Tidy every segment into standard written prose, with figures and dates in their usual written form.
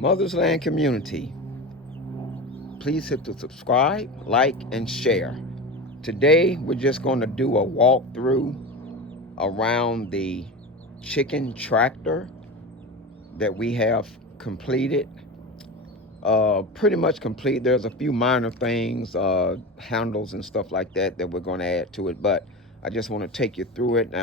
Mother's Land community, please hit the subscribe, like, and share. Today, we're just going to do a walkthrough around the chicken tractor that we have completed. Pretty much complete. There's a few minor things, handles and stuff like that that we're going to add to it, but I just want to take you through it. Now,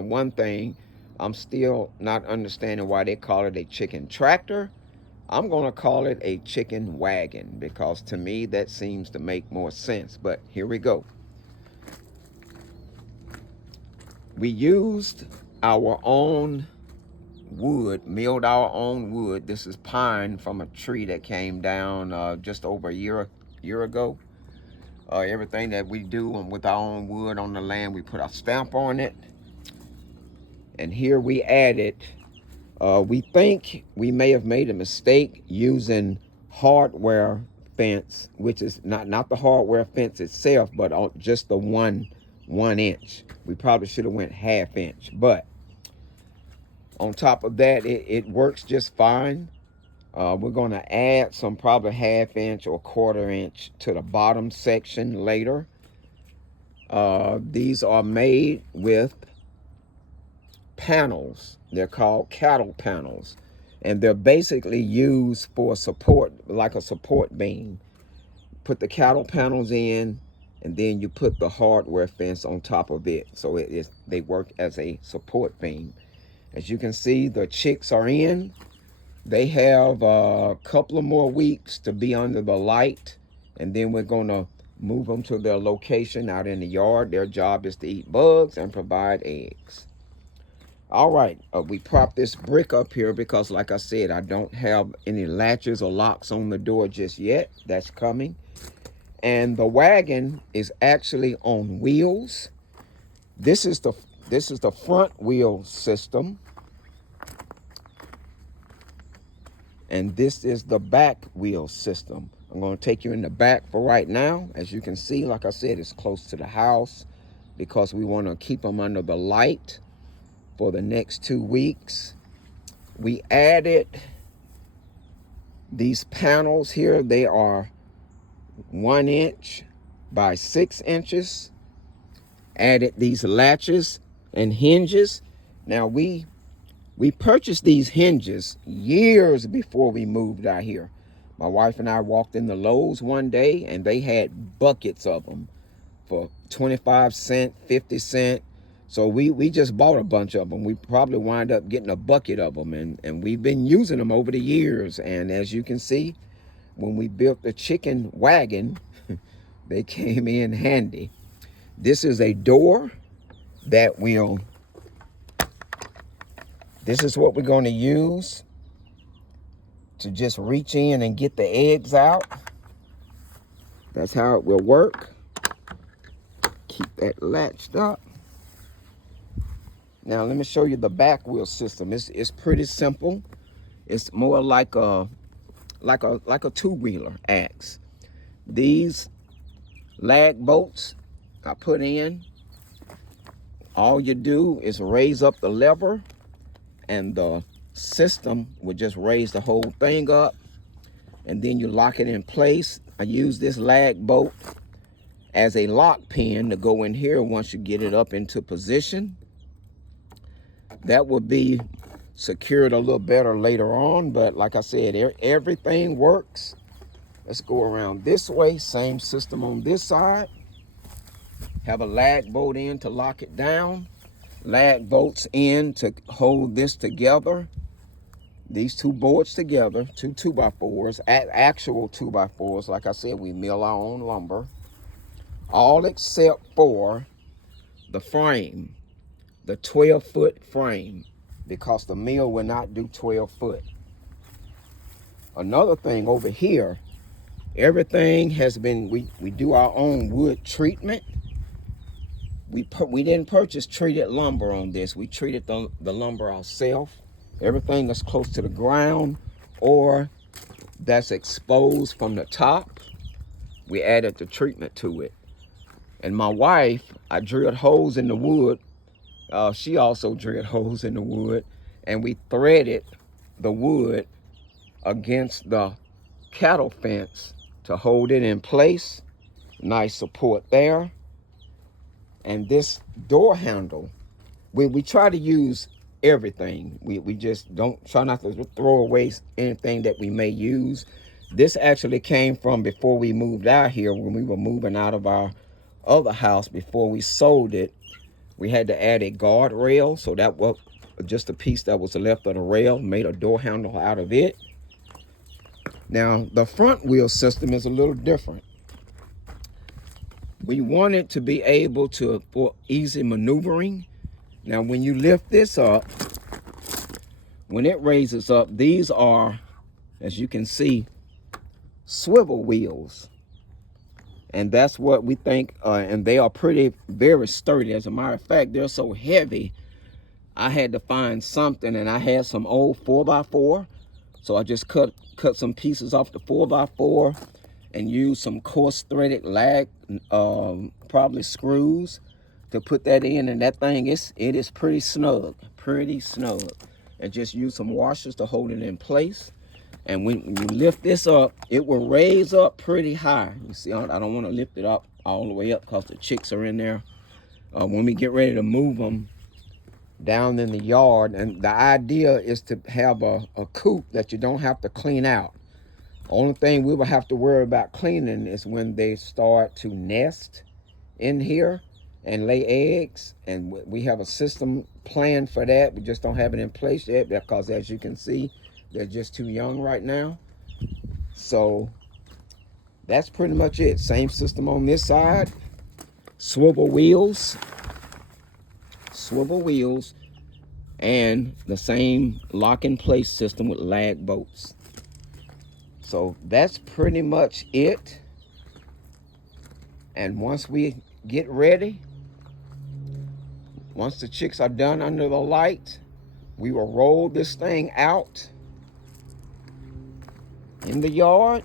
one thing, I'm still not understanding why they call it a chicken tractor. I'm going to call it a chicken wagon because to me that seems to make more sense. But here we go. We used our own wood, milled our own wood. This is pine from a tree that came down just over a year ago. Everything that we do with our own wood on the land, we put our stamp on it. And here we added, we think we may have made a mistake using hardware fence, which is not the hardware fence itself, but just the one inch. We probably should have went half inch, but on top of that, it works just fine. We're going to add some probably half inch or quarter inch to the bottom section later. These are made with panels. They're called cattle panels, and they're basically used for support, like a support beam. Put the cattle panels in, and then you put the hardware fence on top of it, so they work as a support beam. As you can see, the chicks are in. They have a couple of more weeks to be under the light, and then we're going to move them to their location out in the yard. Their job is to eat bugs and provide eggs. All right, we prop this brick up here because, like I said, I don't have any latches or locks on the door just yet. That's coming. And the wagon is actually on wheels. This is the front wheel system, and this is the back wheel system. I'm going to take you in the back for right now. As you can see, like I said, it's close to the house because we want to keep them under the light for the next 2 weeks. We added these panels here. They are 1 inch by 6 inches. Added these latches and hinges. Now we purchased these hinges years before we moved out here. My wife and I walked in the Lowe's one day and they had buckets of them for 25 cents, 50 cents. So we just bought a bunch of them. We probably wind up getting a bucket of them, and we've been using them over the years. And as you can see, when we built the chicken wagon, they came in handy. This is a door that this is what we're going to use to just reach in and get the eggs out. That's how it will work. Keep that latched up. Now let me show you the back wheel system. It's pretty simple. It's more like a two-wheeler axe. These lag bolts I put in. All you do is raise up the lever, and the system will just raise the whole thing up, and then you lock it in place. I use this lag bolt as a lock pin to go in here once you get it up into position. That will be secured a little better later on, but like I said, everything works. Let's go around this way. Same system on this side. Have a lag bolt in to lock it down. Lag bolts in to hold this together. These two boards together, two 2x4s, actual 2x4s. Like I said, we mill our own lumber. All except for the frame, the 12-foot frame, because the mill will not do 12 foot. another thing over here, everything has been, we do our own wood treatment. We didn't purchase treated lumber on this. We treated the lumber ourselves. Everything that's close to the ground or that's exposed from the top, we added the treatment to it. And my wife, I drilled holes in the wood. She also drilled holes in the wood, and we threaded the wood against the cattle fence to hold it in place. Nice support there. And this door handle, we try to use everything. We just don't try not to throw away anything that we may use. This actually came from before we moved out here, when we were moving out of our other house before we sold it. We had to add a guard rail, so that was just a piece that was left of the rail, made a door handle out of it. Now the front wheel system is a little different. We wanted to be able to, for easy maneuvering. Now when you lift this up, when it raises up, these are, as you can see, swivel wheels. And that's what we think, and they are very sturdy. As a matter of fact, they're so heavy, I had to find something, and I had some old 4x4. So I just cut some pieces off the 4x4 and used some coarse threaded lag, probably screws, to put that in. And that thing, it is pretty snug, And just use some washers to hold it in place. And when you lift this up, it will raise up pretty high. You see, I don't want to lift it up all the way up because the chicks are in there. When we get ready to move them down in the yard, and the idea is to have a coop that you don't have to clean out. Only thing we will have to worry about cleaning is when they start to nest in here and lay eggs. And we have a system planned for that. We just don't have it in place yet because, as you can see, they're just too young right now. So that's pretty much it. Same system on this side. Swivel wheels, and the same lock in place system with lag bolts. So that's pretty much it. And once we get ready, once the chicks are done under the light, we will roll this thing out in the yard,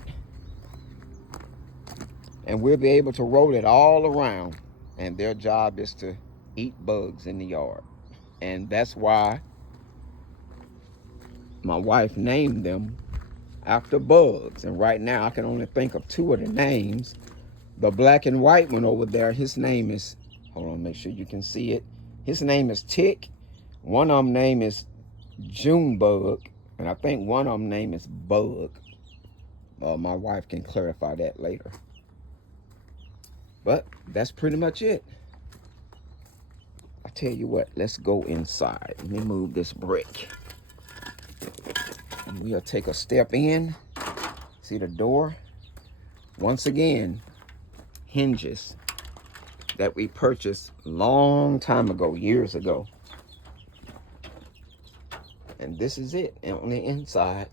and we'll be able to roll it all around. And their job is to eat bugs in the yard. And that's why my wife named them after bugs. And right now I can only think of two of the names. The black and white one over there, his name is, hold on, make sure you can see it. His name is Tick. One of them name is Junebug, and I think one of them name is Bug. My wife can clarify that later. But that's pretty much it. I tell you what, let's go inside. Let me move this brick. And we'll take a step in. See the door? Once again, hinges that we purchased a long time ago, years ago. And this is it on the inside.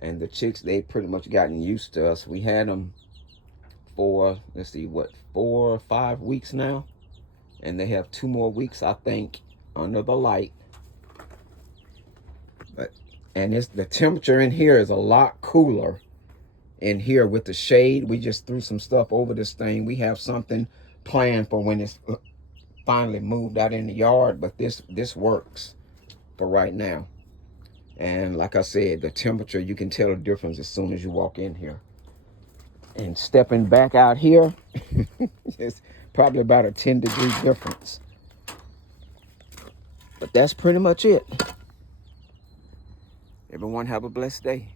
And the chicks, they pretty much gotten used to us. We had them for, let's see, what, 4 or 5 weeks now. And they have 2 more weeks, I think, under the light. And the temperature in here is a lot cooler in here with the shade. We just threw some stuff over this thing. We have something planned for when it's finally moved out in the yard, but this works for right now. And like I said, the temperature, you can tell the difference as soon as you walk in here. And stepping back out here, it's probably about a 10-degree difference. But that's pretty much it. Everyone have a blessed day.